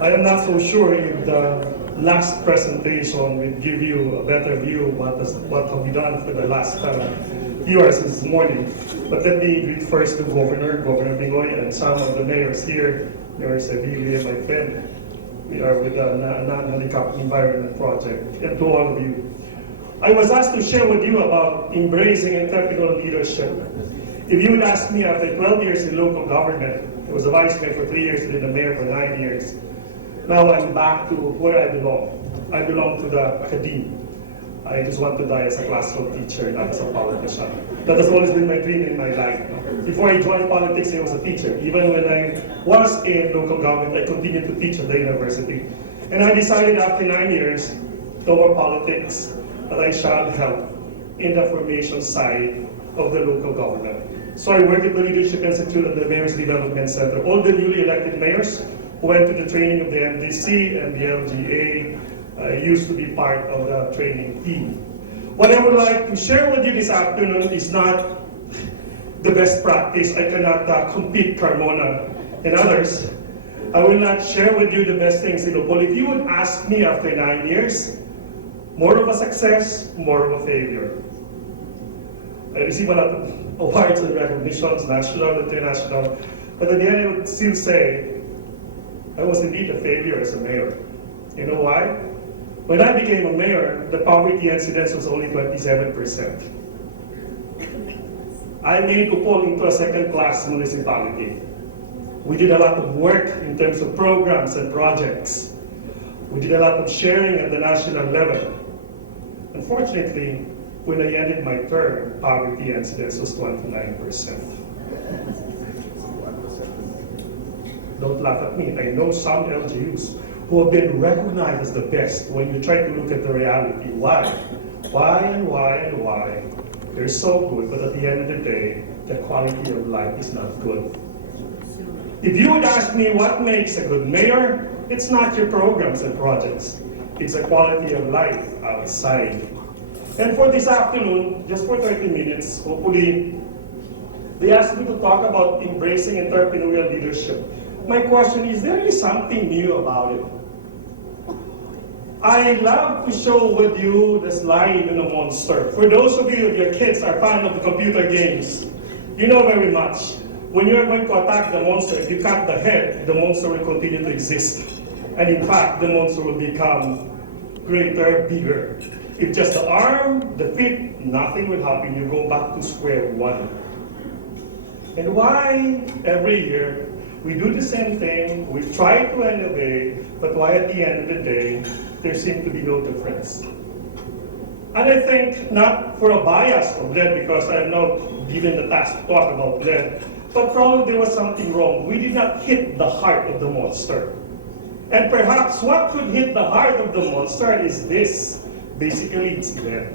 I am not so sure if the last presentation will give you a better view of what have we done for the last few hours this morning. But let me greet first the Governor Bingoy, and some of the mayors here, Mayor Seville and my friend. We are with the Non-Handicapped Environment Project, and to all of you. I was asked to share with you about embracing entrepreneurial leadership. If you would ask me after 12 years in local government, I was a vice mayor for 3 years and then the mayor for 9 years. Now I'm back to where I belong. I belong to the academe. I just want to die as a classroom teacher, not as a politician. That has always been my dream in my life. Before I joined politics, I was a teacher. Even when I was in local government, I continued to teach at the university. And I decided after 9 years, no more politics, but I shall help in the formation side of the local government. So I worked at the Leadership Institute at the Mayor's Development Center. All the newly elected mayors who went to the training of the MDC and the LGA used to be part of the training team. What I would like to share with you this afternoon is not the best practice. I cannot compete Carmona and others. I will not share with you the best things in the poll. If you would ask me after 9 years, more of a success, more of a failure. I received a lot of awards and recognitions, national, international, but at the end I would still say, I was indeed a failure as a mayor. You know why? When I became a mayor, the poverty incidence was only 27%. I made Upol into a second-class municipality. We did a lot of work in terms of programs and projects. We did a lot of sharing at the national level. Unfortunately, when I ended my term, poverty incidence was 29%. Don't laugh at me. I know some LGUs who have been recognized as the best when you try to look at the reality. Why? Why? They're so good, but at the end of the day, the quality of life is not good. If you would ask me what makes a good mayor, it's not your programs and projects. It's a quality of life outside. And for this afternoon, just for 30 minutes, hopefully, they asked me to talk about embracing entrepreneurial leadership. My question is, there is something new about it. I love to show with you the slide in a monster. For those of you, your kids are fan of the computer games, you know very much. When you're going to attack the monster, if you cut the head, the monster will continue to exist. And in fact, the monster will become greater, bigger. If just the arm, the feet, nothing will happen. You go back to square one. And why every year we do the same thing, we try to innovate, but why at the end of the day, there seems to be no difference? And I think not for a bias of LED, because I am not given the task to talk about LED, but probably there was something wrong. We did not hit the heart of the monster. And perhaps what could hit the heart of the monster is this. Basically, it's LED.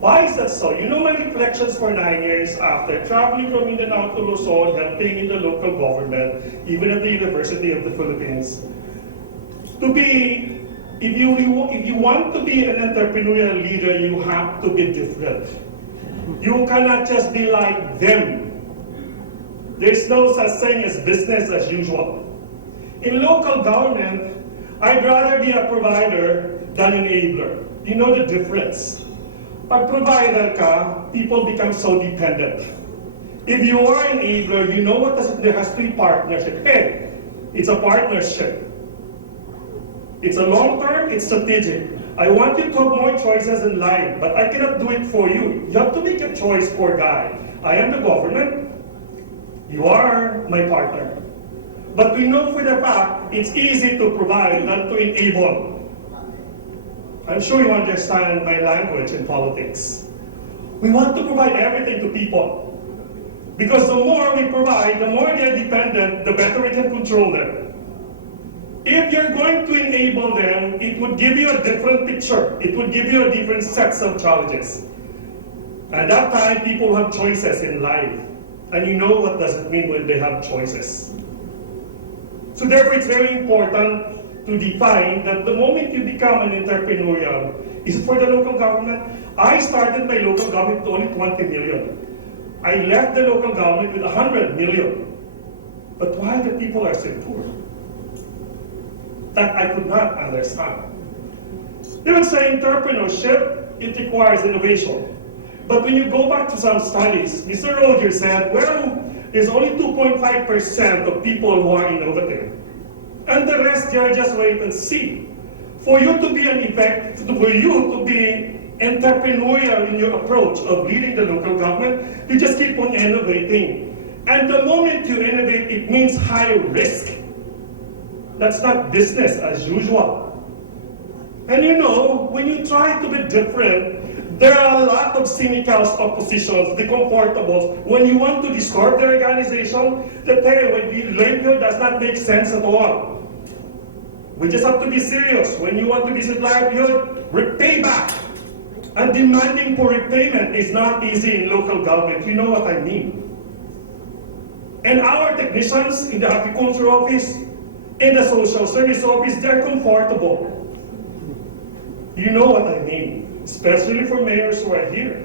Why is that so? You know my reflections for 9 years after traveling from Mindanao to Luzon, helping in the local government, even at the University of the Philippines. If you want to be an entrepreneurial leader, you have to be different. You cannot just be like them. There's no such thing as business as usual. In local government, I'd rather be a provider than an enabler. You know the difference. Pag provider ka, people become so dependent. If you are an enabler, you know what there has to be partnership. Hey, it's a partnership. It's a long term, it's strategic. I want you to have more choices in life, but I cannot do it for you. You have to make a choice, poor guy. I am the government. You are my partner. But we know for the fact, it's easy to provide than to enable. I'm sure you understand my language in politics. We want to provide everything to people. Because the more we provide, the more they're dependent, the better we can control them. If you're going to enable them, it would give you a different picture. It would give you a different sets of challenges. At that time, people have choices in life. And you know what does it mean when they have choices. So therefore, it's very important to define that the moment you become an entrepreneurial, is it for the local government? I started my local government with only 20 million. I left the local government with 100 million. But why the people are so poor? that I could not understand. They would say entrepreneurship, it requires innovation. But when you go back to some studies, Mr. Rogers said, well, there's only 2.5% of people who are innovative. And the rest, they are just wait and see. For you to be for you to be entrepreneurial in your approach of leading the local government, you just keep on innovating. And the moment you innovate, it means high risk. That's not business as usual. And you know, when you try to be different, there are a lot of cynicals, oppositions, the comfortables. When you want to disturb the organization, they tell you, when the livelihood does not make sense at all. We just have to be serious. When you want to visit livelihood, repay back. And demanding for repayment is not easy in local government. You know what I mean. And our technicians in the agriculture office, in the social service office, they're comfortable. You know what I mean, especially for mayors who are here.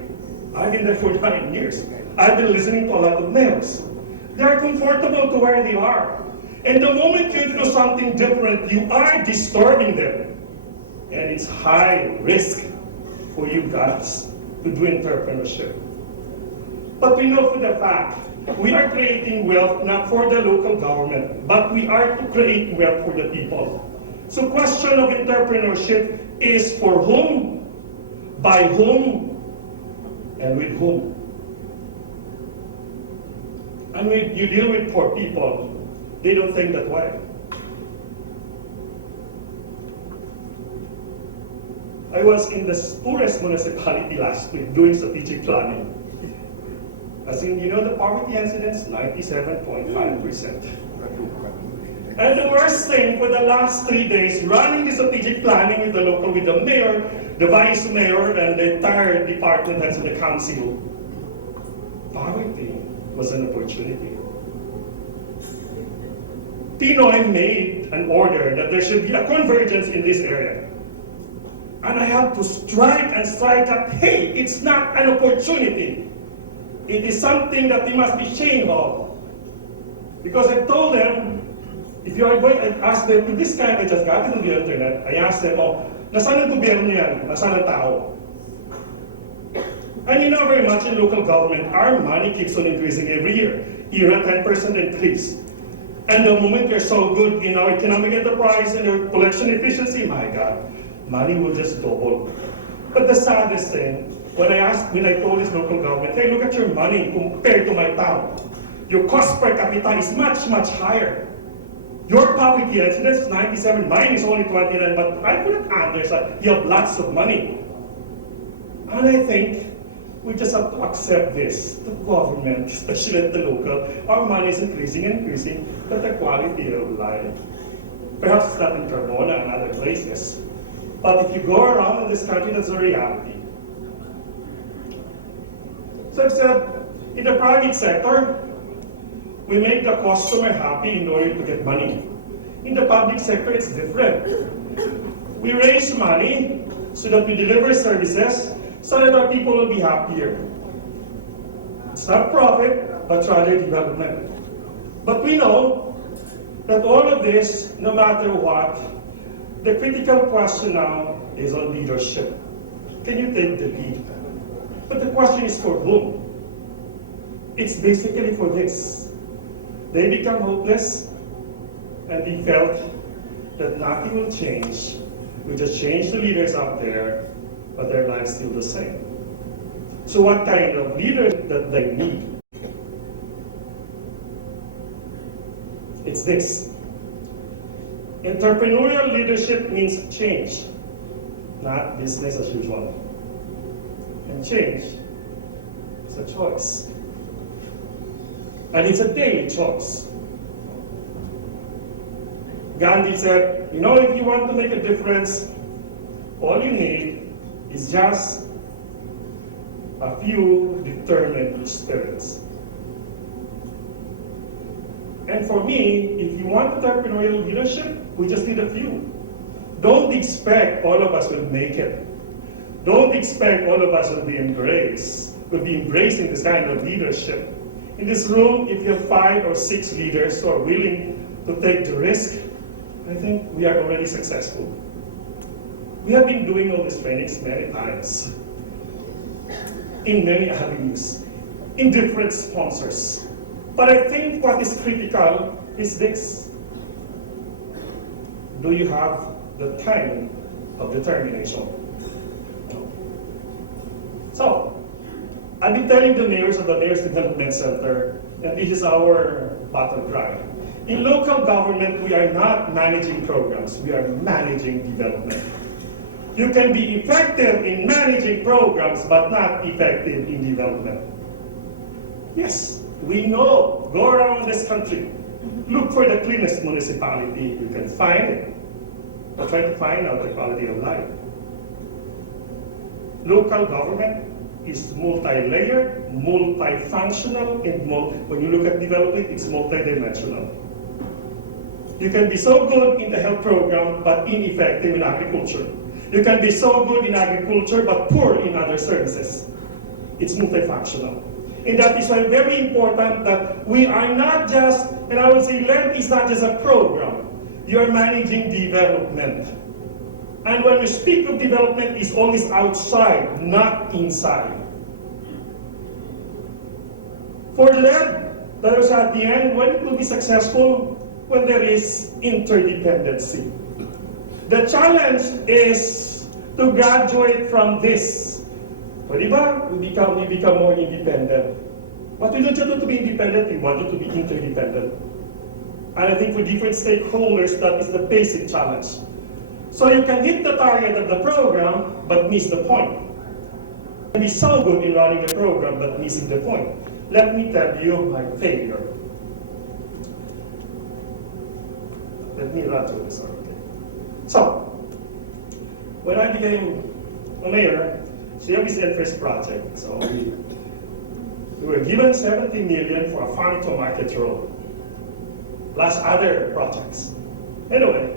I've been there for 9 years. I've been listening to a lot of mayors. They're comfortable to where they are. And the moment you do something different, you are disturbing them. And it's high risk for you guys to do entrepreneurship. But we know for the fact, we are creating wealth not for the local government, but we are to create wealth for the people. So question of entrepreneurship is for whom, by whom, and with whom. And when you deal with poor people, they don't think that way. I was in the poorest municipality last week doing strategic planning. As in, you know the poverty incidence? 97.5%. And the worst thing for the last 3 days, running the strategic planning with the local, with the mayor, the vice mayor, and the entire department heads of the council, poverty was an opportunity. Pinoy made an order that there should be a convergence in this area. And I have to strike at, hey, it's not an opportunity. It is something that we must be ashamed of. Because I told them, if you are going to ask them to this kind, I just got it on the internet, I asked them, oh, nasaan ang gobyerno yan? Nasaan ang tao? And you know very much in local government, our money keeps on increasing every year. Year 10% increase. And the moment you're so good in our economic enterprise and your collection efficiency, my God, money will just double. But the saddest thing, when I told this local government, hey, look at your money compared to my town. Your cost per capita is much, much higher. Your poverty incidence is 97, mine is only 29, but I couldn't understand. You have lots of money. And I think we just have to accept this. The government, especially at the local, our money is increasing, but the quality of life, perhaps it's not in Carbona and other places, but if you go around in this country, that's a reality. So I've said, in the private sector, we make the customer happy in order to get money. In the public sector, it's different. We raise money so that we deliver services so that our people will be happier. It's not profit, but rather development. But we know that all of this, no matter what, the critical question now is on leadership. Can you take the lead? But the question is for whom? It's basically for this. They become hopeless, and they felt that nothing will change. We just change the leaders up there, but their lives still the same. So what kind of leader that they need? It's this. Entrepreneurial leadership means change, not business as usual. And change is a choice. And it's a daily choice. Gandhi said, you know, if you want to make a difference, all you need is just a few determined spirits. And for me, if you want entrepreneurial leadership, we just need a few. Don't expect all of us will make it. Don't expect all of us will be embracing this kind of leadership. In this room, if you have 5 or 6 leaders who are willing to take the risk, I think we are already successful. We have been doing all these trainings many times, in many avenues, in different sponsors. But I think what is critical is this. Do you have the time of determination? So, I've been telling the mayors of the Mayor's Development Center that this is our battle cry. In local government, we are not managing programs, we are managing development. You can be effective in managing programs, but not effective in development. Yes, we know. Go around this country. Look for the cleanest municipality you can find it. But try to find out the quality of life. Local government is multi-layered, multifunctional, and when you look at development, it's multidimensional. You can be so good in the health program, but ineffective in agriculture. You can be so good in agriculture, but poor in other services. It's multifunctional. And that is why very important that we are not just, and I would say LED is not just a program. You're managing development. And when we speak of development, it's always outside, not inside. For LED, that is at the end, when it will be successful, when there is interdependency. The challenge is to graduate from this. Pwede ba? We become more independent. But we don't want you to be independent, we want you to be interdependent. And I think for different stakeholders, that is the basic challenge. So you can hit the target of the program, but miss the point. You can be so good in running the program, but missing the point. Let me tell you my failure. Let me run through this, okay? So, when I became a mayor, LGSP-LED first project. So we were given 70 million for a farm to market road, plus other projects. Anyway,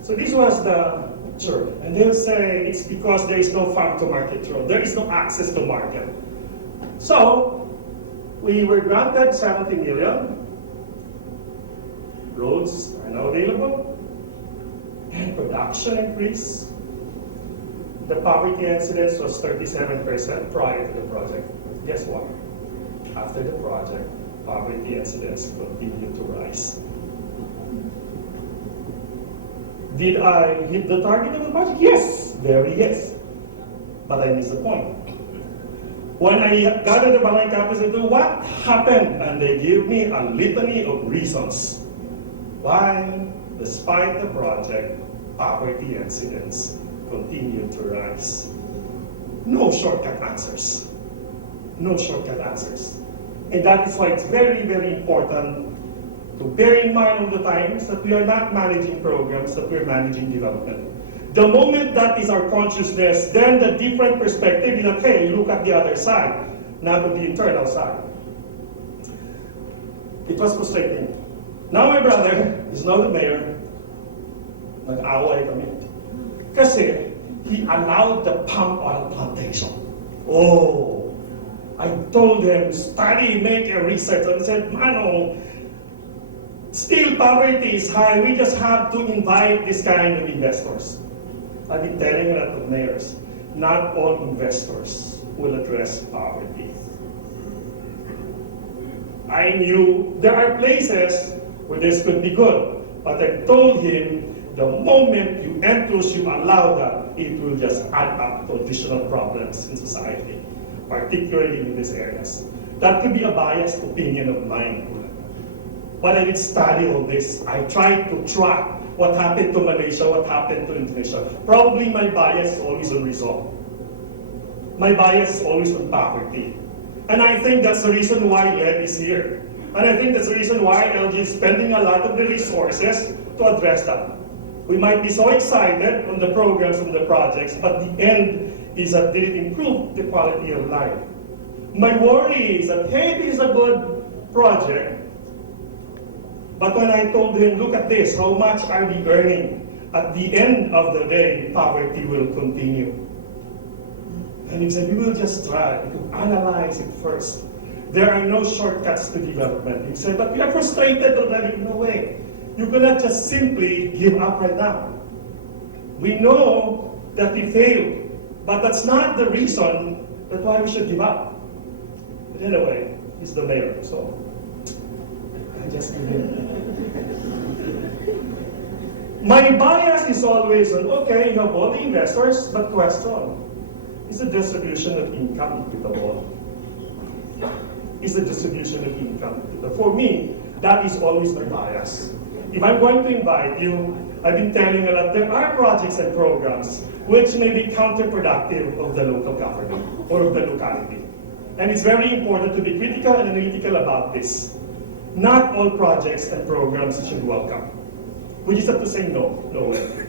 so this was the picture, and they'll say it's because there is no farm to market road, there is no access to market. So we were granted 70 million. Roads are now available, and production increased. The poverty incidence was 37% prior to the project. Guess what? After the project, poverty incidence continued to rise. Did I hit the target of the project? Yes, very yes. But I missed the point. When I got to the Balay campus, I said, what happened? And they gave me a litany of reasons why, despite the project, poverty incidence continued to rise. No shortcut answers. No shortcut answers. And that is why it's very, very important to bear in mind all the times that we are not managing programs, that we're managing development. The moment that is our consciousness, then the different perspective is that, hey, look at the other side, not at the internal side. It was frustrating. Now my brother is now the mayor. Nag-away kami. Kasi he allowed the palm oil plantation. Oh, I told him, study, make a research. And he said, Mano, still poverty is high. We just have to invite this kind of investors. I've been telling a lot of mayors, not all investors will address poverty. I knew there are places where this could be good, but I told him, the moment you enthuse, you allow that, it will just add up to additional problems in society, particularly in these areas. That could be a biased opinion of mine. But I did study all this. I tried to track what happened to Malaysia, what happened to Indonesia. Probably my bias is always on result. My bias is always on poverty. And I think that's the reason why LED is here. And I think that's the reason why LG is spending a lot of the resources to address that. We might be so excited on the programs and the projects, but the end is that did it improve the quality of life? My worry is that, hey, this is a good project, but when I told him, look at this, how much are we earning? At the end of the day, poverty will continue. And he said, we will just try to analyze it first. There are no shortcuts to development. He said, but we are frustrated already. No way. you cannot just simply give up right now. We know that we failed, but that's not the reason that's why we should give up. But anyway, he's the mayor, so I just give in. My bias is always on, okay, you have all the investors, but question, is the distribution of income equitable? Is the distribution of income equitable? For me, that is always my bias. If I'm going to invite you, I've been telling you that there are projects and programs which may be counterproductive of the local government or of the locality. And it's very important to be critical and analytical about this. Not all projects and programs you should welcome. We just have to say no way.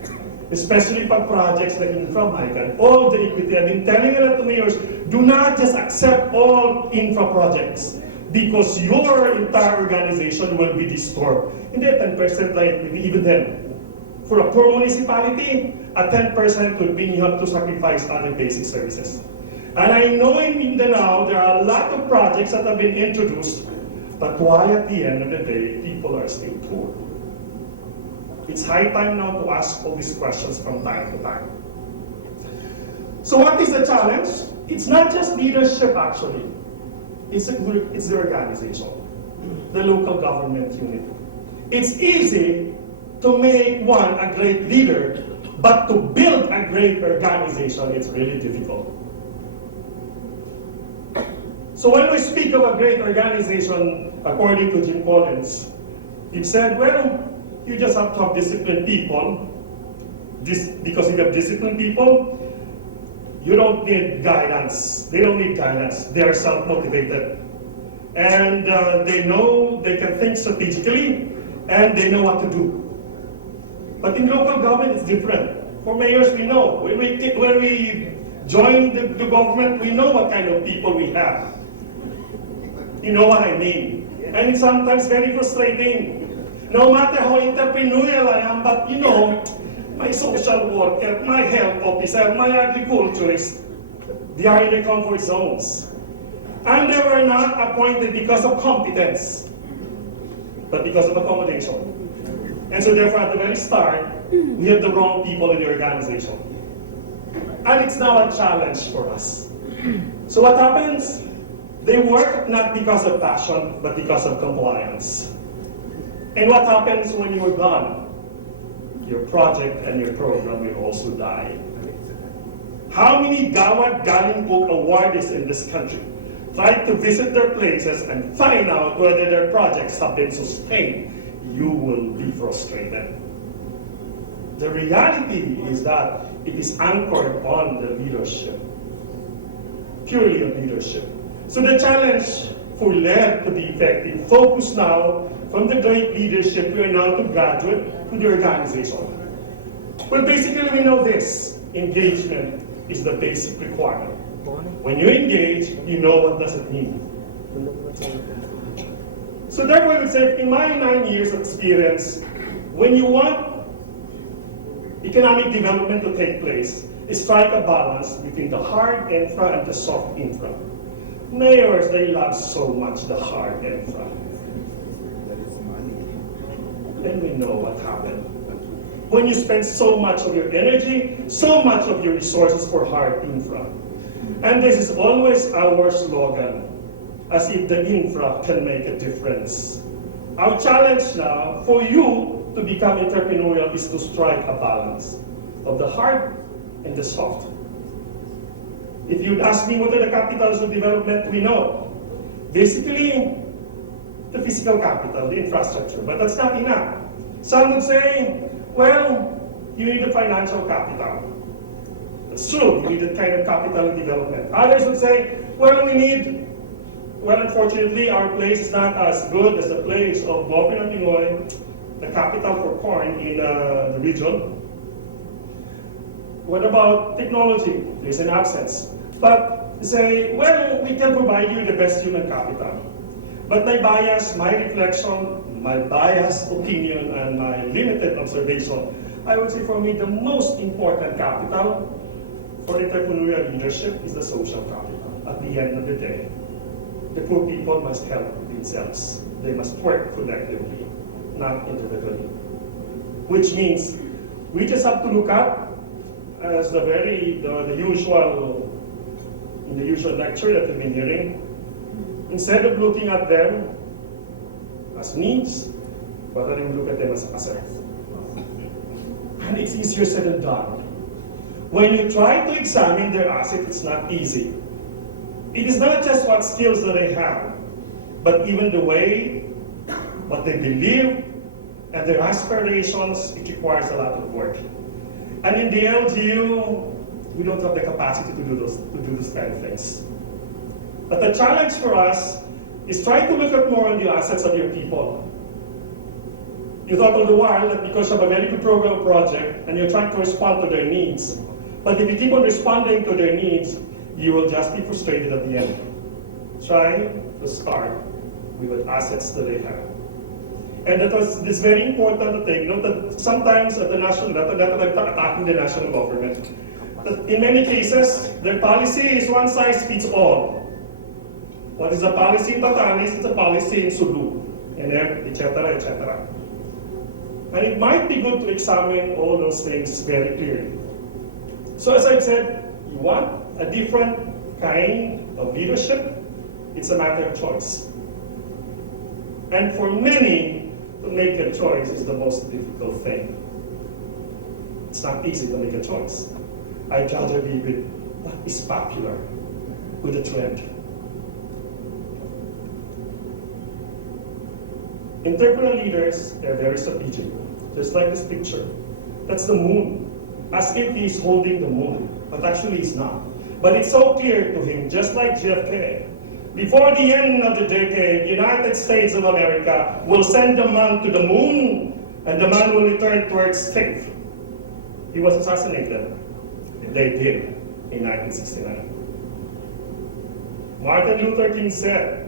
Especially pag projects like infra, Michael, all the equity. I've been telling a lot of mayors, do not just accept all infra projects because your entire organization will be disturbed. Hindi, 10% like even then. For a poor municipality, a 10% would mean you have to sacrifice other basic services. And I know in Mindanao, there are a lot of projects that have been introduced, but why at the end of the day, people are still poor? It's high time now to ask all these questions from time to time. So what is the challenge? It's not just leadership actually. It's the organization, the local government unit. It's easy to make one a great leader, but to build a great organization, it's really difficult. So when we speak of a great organization, according to Jim Collins, he said, well, you just have to have disciplined people. Because if you have disciplined people, you don't need guidance. They don't need guidance. They are self-motivated. And they know they can think strategically, and they know what to do. But in local government, it's different. For mayors, we know. When we join the government, we know what kind of people we have. You know what I mean? And it's sometimes very frustrating. No matter how entrepreneurial I am, but you know, my social worker, my health officer, my agriculturist, they are in their comfort zones. And they were not appointed because of competence, but because of accommodation. And so therefore, at the very start, we have the wrong people in the organization. And it's now a challenge for us. So what happens? They work not because of passion, but because of compliance. And what happens when you're gone? Your project and your program will also die. How many Gawad Galing Book awardees in this country try to visit their places and find out whether their projects have been sustained? You will be frustrated. The reality is that it is anchored on the leadership, purely on leadership. So the challenge for LED to be effective, focus now from the great leadership, we are now to graduate to the organization. Well, basically we know this, engagement is the basic requirement. When you engage, you know what does it mean. So therefore I would say, in my 9 years of experience, when you want economic development to take place, strike a balance between the hard infra and the soft infra. Mayors, they love so much the hard infra. Then we know what happened. When you spend so much of your energy, so much of your resources for hard infra. And this is always our slogan, as if the infra can make a difference. Our challenge now for you to become entrepreneurial is to strike a balance of the hard and the soft. If you'd ask me what are the capitals of development, we know. Basically, the physical capital, the infrastructure, but that's not enough. Some would say, well, you need the financial capital. It's true, you need that kind of capital in development. Others would say, well, unfortunately, our place is not as good as the place of Governor Pingoy, the capital for corn in the region. What about technology? There's an absence. But say, well, we can provide you the best human capital. But my bias, my reflection, my biased opinion, and my limited observation, I would say for me the most important capital for entrepreneurial leadership is the social capital. At the end of the day, the poor people must help themselves. They must work collectively. not individually. Which means we just have to look up as the usual lecture that we've been hearing. Instead of looking at them as needs, but then we look at them as assets. And it's easier said than done. When you try to examine their assets, it's not easy. It is not just what skills that they have, but even the way, what they believe, and their aspirations, it requires a lot of work. And in the LGU, we don't have the capacity to do those kind of things. But the challenge for us is try to look at more on the assets of your people. You thought all the while that because you have a very good program or project and you're trying to respond to their needs, but if you keep on responding to their needs, you will just be frustrated at the end. Try to start with the assets that they have. And it's very important to take note that sometimes at the national level, that they're attacking the national government. But in many cases, their policy is one size fits all. What is a policy in Batanes, it's a policy in Sulu, and etc., etc. And it might be good to examine all those things very clearly. So as I've said, you want a different kind of leadership, it's a matter of choice. And for many, to make a choice is the most difficult thing. It's not easy to make a choice. I'd rather be with what is popular, with the trend. Interpersonal leaders, they're very strategic. Just like this picture. That's the moon. As if he's holding the moon, but actually he's not. But it's so clear to him, just like JFK. Before the end of the decade, the United States of America will send a man to the moon, and the man will return towards faith. He was assassinated. They did in 1969. Martin Luther King said,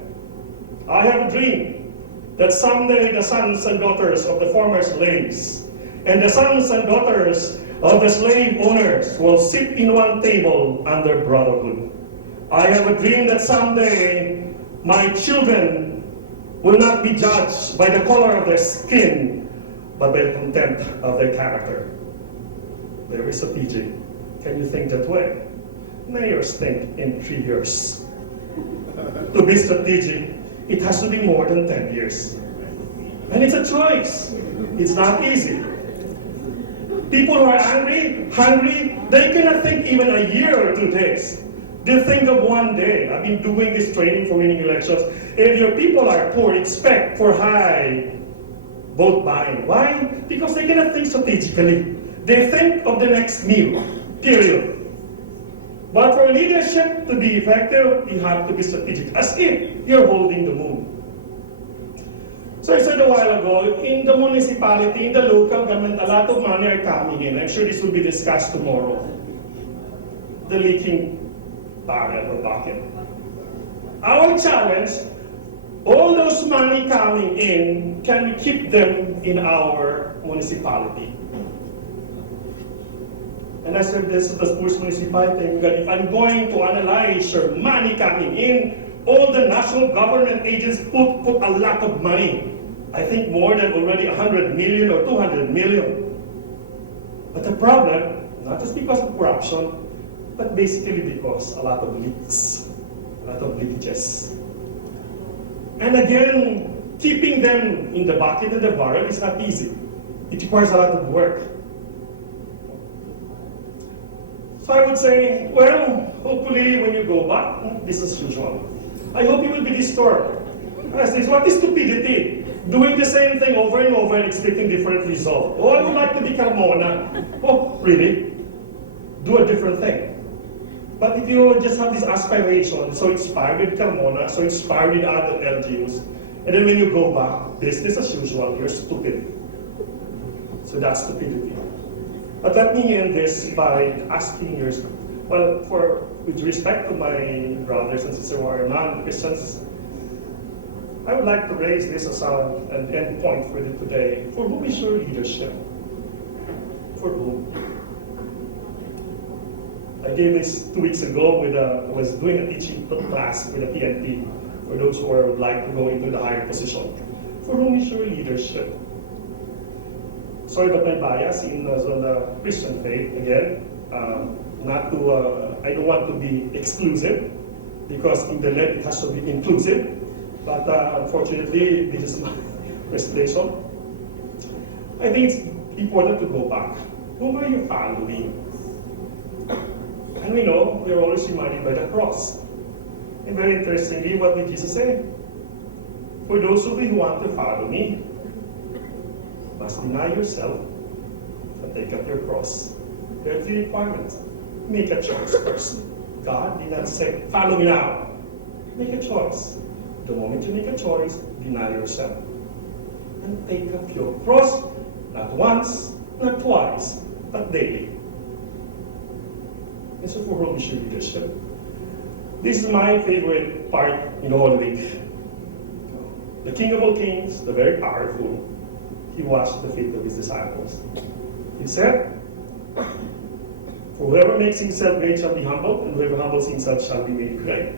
"I have a dream that someday the sons and daughters of the former slaves and the sons and daughters of the slave owners will sit in one table under brotherhood. I have a dream that someday my children will not be judged by the color of their skin, but by the content of their character." Very strategic. Can you think that way? Mayors think in 3 years. To be strategic, it has to be more than 10 years. And it's a choice. It's not easy. People who are hungry, they cannot think even a year or 2 days. They think of one day. I've been doing this training for winning elections. If your people are poor, expect for high vote buying. Why? Because they cannot think strategically. They think of the next meal, period. But for leadership to be effective, you have to be strategic, as if you're holding the moon. So I said a while ago, in the municipality, in the local government, a lot of money are coming in. I'm sure this will be discussed tomorrow. The leaking barrel or bucket. Our challenge, all those money coming in, can we keep them in our municipality? And I said this to the Spurs municipality, that if I'm going to analyze your money coming in, all the national government agents put a lot of money. I think more than already 100 million or 200 million. But the problem, not just because of corruption, but basically because a lot of leaks, a lot of leakages. And again, keeping them in the bucket and the barrel is not easy. It requires a lot of work. So I would say, well, hopefully when you go back, business as usual. I hope you will be disturbed. What is stupidity? Doing the same thing over and over and expecting different results. Oh, I would like to be Carmona. Oh, really? Do a different thing. But if you just have this aspiration, so inspired with Carmona, so inspired with other LGUs, and then when you go back, business as usual, you're stupid. So that's stupidity. But let me end this by asking yourself, well, with respect to my brothers and sisters who are non-Christians, I would like to raise this as an end point for you today. For whom is your leadership? For whom? I gave this 2 weeks ago I was doing a teaching class with a PNP for those who would like to go into the higher position. For whom is your leadership? sorry about my bias in on the Christian faith again. Not to, I don't want to be exclusive, because in the LED it has to be inclusive. But unfortunately, this is my presentation. I think it's important to go back. Whom are you following? And we know we're always reminded by the cross. And very interestingly, what did Jesus say? For those of you who want to follow me, must deny yourself and take up your cross. There are 3 requirements. Make a choice first. God did not say, follow me now. Make a choice. The moment you make a choice, deny yourself. And take up your cross, not once, not twice, but daily. And so for Holy Spirit leadership, this is my favorite part in the whole week. The King of all kings, the very powerful, he washed the feet of his disciples. He said, for whoever makes himself great shall be humbled, and whoever humbles himself shall be made great.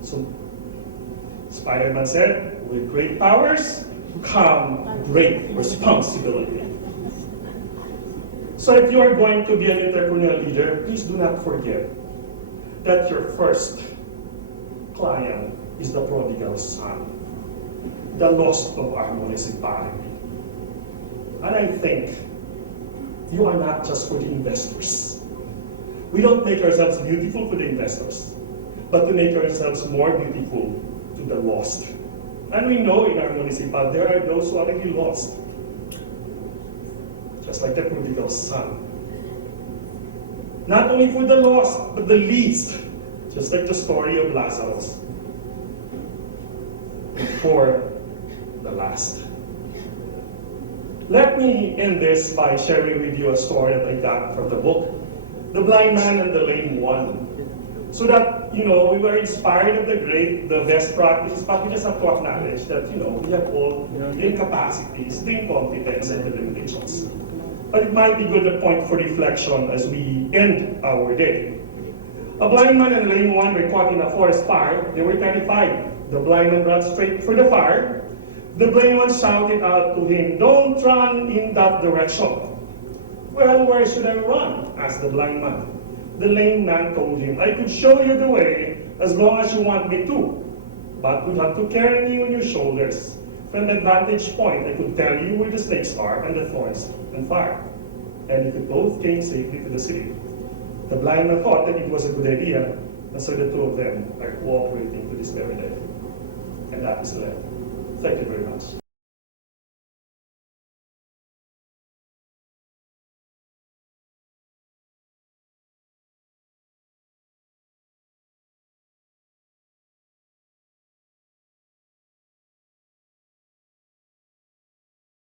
So, Spider-Man said, with great powers come great responsibility. So if you are going to be an entrepreneurial leader, please do not forget that your first client is the prodigal son, the lost of our municipality. And I think you are not just for the investors. We don't make ourselves beautiful for the investors, but to make ourselves more beautiful to the lost. And we know in our municipality there are those who are already lost. Just like the prodigal son. Not only for the lost, but the least. Just like the story of Lazarus. For the last. Let me end this by sharing with you a story that I got from the book, The Blind Man and the Lame One. So that, we were inspired of the best practices, but we just have to acknowledge that, we have all the incapacities, the incompetence, and the limitations. But it might be good a point for reflection as we end our day. A blind man and a lame one were caught in a forest fire. They were terrified. The blind man ran straight for the fire. The lame one shouted out to him, "Don't run in that direction." "Well, where should I run?" asked the blind man. The lame man told him, "I could show you the way as long as you want me to, but would have to carry me on your shoulders. From the vantage point, I could tell you where the snakes are and the thorns and fire, and you could both gain safely to the city." The blind man thought that it was a good idea, and so the two of them are cooperating to this very day. And that is led. Thank you very much.